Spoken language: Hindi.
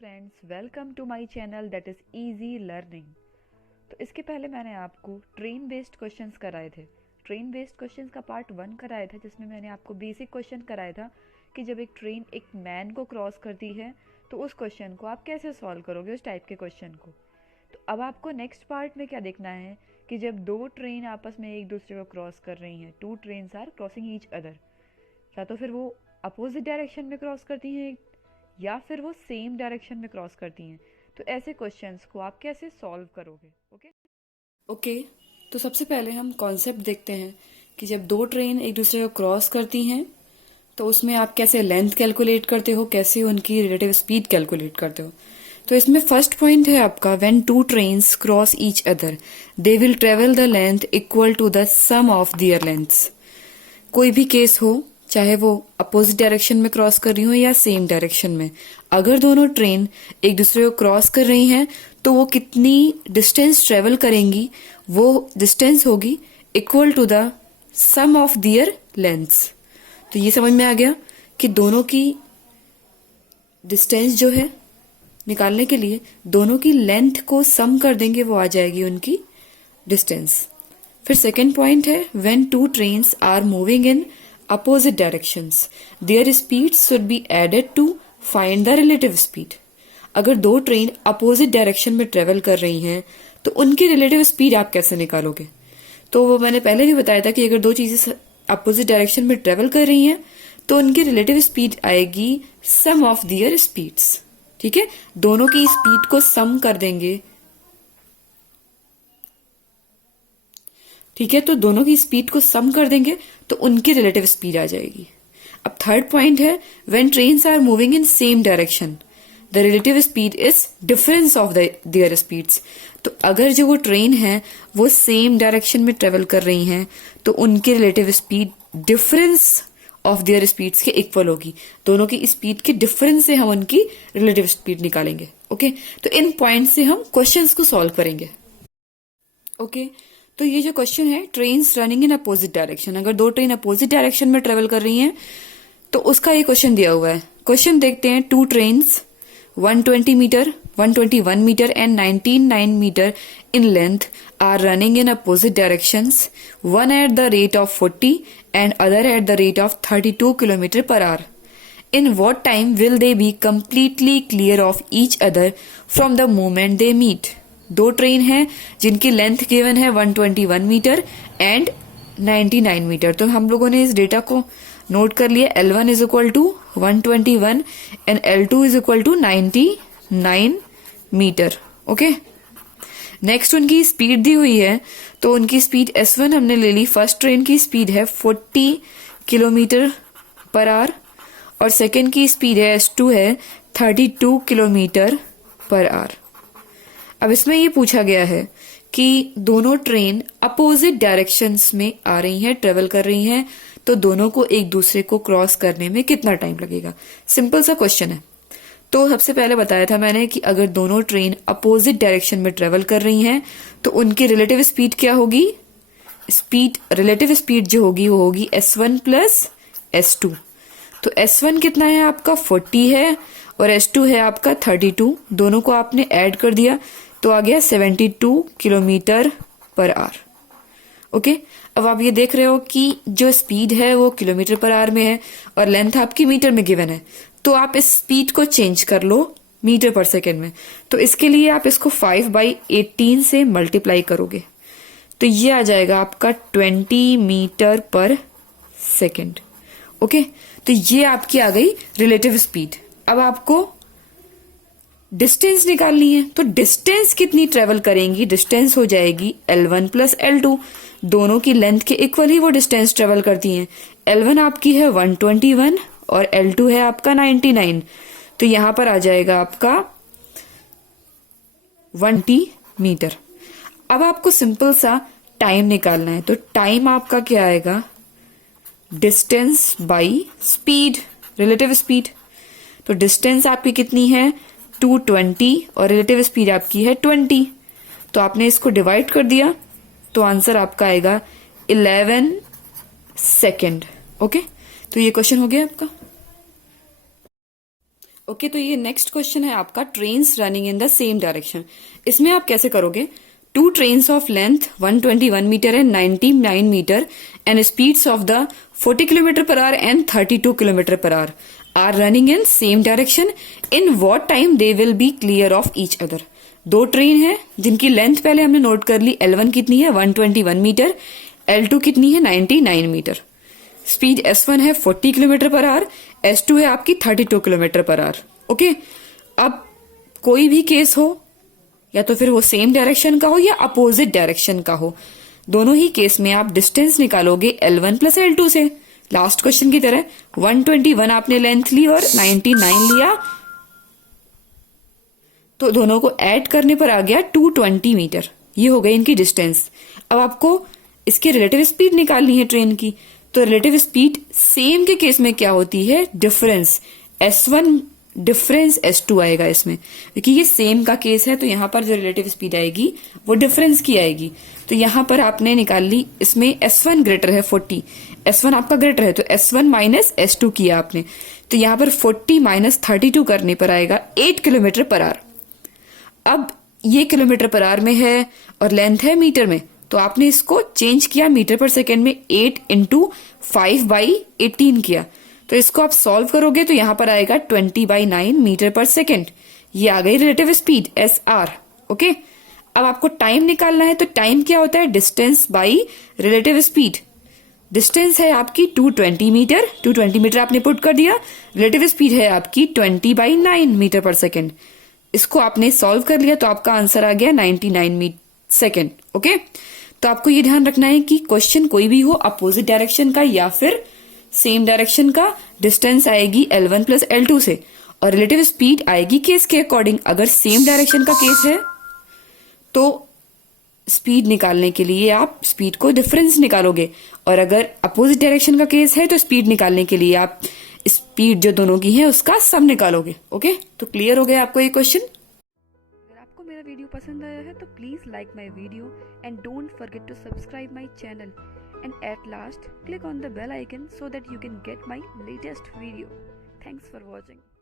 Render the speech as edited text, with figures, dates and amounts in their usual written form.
Friends, welcome to my channel that is easy learning. तो इसके पहले मैंने आपको ट्रेन बेस्ड क्वेश्चंस कराए थे। ट्रेन बेस्ड क्वेश्चंस का पार्ट 1 कराया था, जिसमें मैंने आपको बेसिक क्वेश्चन कराया था कि जब एक ट्रेन एक मैन को क्रॉस करती है तो उस क्वेश्चन को आप कैसे सॉल्व करोगे, उस टाइप के क्वेश्चन को। तो अब आपको नेक्स्ट पार्ट में क्या देखना है कि जब दो ट्रेन आपस में एक दूसरे को क्रॉस कर रही हैं, two trains are crossing each other, या तो फिर वो अपोजिट डायरेक्शन में क्रॉस करती हैं या फिर वो सेम डायरेक्शन में क्रॉस करती हैं, तो ऐसे क्वेश्चंस को आप कैसे सॉल्व करोगे। ओके तो सबसे पहले हम कॉन्सेप्ट देखते हैं कि जब दो ट्रेन एक दूसरे को क्रॉस करती हैं तो उसमें आप कैसे लेंथ कैलकुलेट करते हो, कैसे उनकी रिलेटिव स्पीड कैलकुलेट करते हो। तो इसमें फर्स्ट पॉइंट है आपका, when two trains cross each other they will travel the length equal to the sum of their lengths. कोई भी केस हो, चाहे वो अपोजिट डायरेक्शन में क्रॉस कर रही हो या सेम डायरेक्शन में, अगर दोनों ट्रेन एक दूसरे को क्रॉस कर रही हैं तो वो कितनी डिस्टेंस ट्रेवल करेंगी, वो डिस्टेंस होगी equal to the sum of their lengths. तो ये समझ में आ गया कि दोनों की डिस्टेंस जो है निकालने के लिए दोनों की लेंथ को सम कर देंगे, वो आ जाएगी उनकी डिस्टेंस। फिर सेकेंड पॉइंट है, when two trains are moving in opposite directions their speeds should be added to find the relative speed. अगर दो ट्रेन अपोजिट डायरेक्शन में ट्रेवल कर रही हैं तो उनकी रिलेटिव स्पीड आप कैसे निकालोगे। तो वो मैंने पहले भी बताया था कि अगर दो चीजें अपोजिट डायरेक्शन में ट्रेवल कर रही हैं तो उनकी रिलेटिव स्पीड आएगी सम ऑफ दियर स्पीड्स। ठीक है, दोनों की स्पीड को सम कर देंगे। ठीक है, तो दोनों की स्पीड को सम कर देंगे तो उनकी रिलेटिव स्पीड आ जाएगी। अब थर्ड पॉइंट है, when trains are moving in same direction the relative speed is difference of their speeds. तो अगर जो वो ट्रेन है वो सेम डायरेक्शन में ट्रेवल कर रही हैं तो उनकी relative speed difference of their speeds के इक्वल होगी। दोनों की स्पीड के डिफरेंस से हम उनकी रिलेटिव स्पीड निकालेंगे। ओके, तो इन पॉइंट से हम क्वेश्चंस को सॉल्व करेंगे। ओके, तो ये जो क्वेश्चन है, trains running in opposite direction, अगर दो ट्रेन अपोजिट डायरेक्शन में ट्रेवल कर रही हैं तो उसका ये क्वेश्चन दिया हुआ है। क्वेश्चन देखते हैं, two trains 120 metre, 121 metre and 99 metre in length are running in opposite directions, one at the rate of 40 and other at the rate of 32 km per hour. In what time will they be completely clear of each other from the moment they meet? दो ट्रेन हैं जिनकी लेंथ गिवन है 121 मीटर एंड 99 मीटर। तो हम लोगों ने इस डेटा को नोट कर लिया, L1 is equal to 121 and L2 is equal to 99 metre. Okay, next उनकी स्पीड दी हुई है, तो उनकी स्पीड S1 हमने ले ली। फर्स्ट ट्रेन की स्पीड है 40 किलोमीटर पर आवर और सेकेंड की स्पीड है S2 है 32 किलोमीटर पर आवर। अब इसमें ये पूछा गया है कि दोनों ट्रेन अपोजिट डायरेक्शंस में आ रही हैं, ट्रेवल कर रही हैं, तो दोनों को एक दूसरे को क्रॉस करने में कितना टाइम लगेगा। सिंपल सा क्वेश्चन है। तो सबसे पहले बताया था मैंने कि अगर दोनों ट्रेन अपोजिट डायरेक्शन में ट्रेवल कर रही हैं तो उनकी रिलेटिव स्पीड क्या होगी। रिलेटिव स्पीड जो होगी वो होगी S1 प्लस S2। तो S1 कितना है आपका 40 है और S2 है आपका 32। दोनों को आपने ऐड कर दिया तो आ गया 72 किलोमीटर पर आवर। ओके, अब आप ये देख रहे हो कि जो स्पीड है वो किलोमीटर पर आवर में है और लेंथ आपकी मीटर में गिवन है, तो आप इस स्पीड को चेंज कर लो मीटर पर सेकेंड में। तो इसके लिए आप इसको 5/18 से मल्टीप्लाई करोगे तो ये आ जाएगा आपका 20 मीटर पर सेकेंड। ओके, तो ये आपकी आ गई रिलेटिव स्पीड। अब आपको डिस्टेंस निकालनी है, तो डिस्टेंस कितनी ट्रेवल करेंगी, डिस्टेंस हो जाएगी L1 प्लस L2। दोनों की लेंथ के इक्वल ही वो डिस्टेंस ट्रेवल करती हैं। L1 आपकी है 121 और L2 है आपका 99, तो यहां पर आ जाएगा आपका 20 मीटर। अब आपको सिंपल सा टाइम निकालना है, तो टाइम आपका क्या आएगा, distance by speed, relative speed. तो डिस्टेंस आपकी कितनी है 220 और रिलेटिव स्पीड आपकी है 20, तो आपने इसको डिवाइड कर दिया तो आंसर आपका आएगा 11 सेकेंड। ओके, तो ये क्वेश्चन हो गया आपका। ओके, तो ये नेक्स्ट क्वेश्चन है आपका, trains running in the same direction. इसमें आप कैसे करोगे? Two trains of length 121 metre and 99 metre and speeds of the 40 kilometre per hour and 32 kilometre per hour are running in same direction, in what time they will be clear of each other. दो ट्रेन है जिनकी लेंथ पहले हमने नोट कर ली, L1 कितनी है 121 मीटर, L2 कितनी है 99 मीटर, स्पीड S1 है 40 किलोमीटर पर आवर, S2 है आपकी 32 किलोमीटर पर आवर। ओके, अब कोई भी केस हो, या तो फिर वो सेम डायरेक्शन का हो या अपोजिट डायरेक्शन का हो, दोनों ही केस में आप डिस्टेंस निकालोगे L1 प्लस L2 से। लास्ट क्वेश्चन की तरह 121 आपने लेंथ ली और 99 लिया, तो दोनों को ऐड करने पर आ गया 220 मीटर। ये हो गई इनकी डिस्टेंस। अब आपको इसकी रिलेटिव स्पीड निकालनी है ट्रेन की, तो रिलेटिव स्पीड सेम के केस में क्या होती है? डिफरेंस S1 डिफरेंस S2 आएगा इसमें, क्योंकि ये सेम का केस है, तो यहाँ पर जो रिलेटिव स्पीड आएगी वो डिफरेंस की आएगी। तो यहाँ पर आपने निकाल ली, इसमें S1 ग्रेटर है 40, S1 आपका ग्रेटर है, तो S1 माइनस S2 किया आपने, तो यहाँ पर 40 माइनस 32 करने पर आएगा 8 किलोमीटर पर आवर। अब ये किलोमीटर पर आवर में है और लेंथ है मीटर में, तो आपने इसको चेंज किया मीटर पर सेकेंड में, 8 इंटू 5/18 किया, तो इसको आप सॉल्व करोगे तो यहां पर आएगा 20/9 मीटर पर सेकेंड। ये आ गई रिलेटिव स्पीड SR। ओके, अब आपको टाइम निकालना है, तो टाइम क्या होता है? Distance by relative speed. Distance है आपकी 220 मीटर, 220 मीटर आपने पुट कर दिया, रिलेटिव स्पीड है आपकी 20/9 मीटर पर सेकेंड। इसको आपने सॉल्व कर लिया तो आपका आंसर आ गया 99 सेकेंड। ओके, तो आपको ये ध्यान रखना है कि क्वेश्चन कोई भी हो, अपोजिट डायरेक्शन का या फिर सेम डायरेक्शन का, डिस्टेंस आएगी L1 प्लस L2 से और रिलेटिव स्पीड आएगी केस के अकॉर्डिंग। अगर सेम डायरेक्शन का केस है तो स्पीड निकालने के लिए आप स्पीड को डिफरेंस निकालोगे, और अगर अपोजिट डायरेक्शन का केस है तो स्पीड निकालने के लिए आप स्पीड जो दोनों की है उसका सम निकालोगे। ओके, तो क्लियर हो गया आपको ये क्वेश्चन? अगर आपको मेरा वीडियो पसंद आया है तो please like my video and don't forget to subscribe my channel, and at last click on the bell icon so that you can get my latest video. Thanks for watching.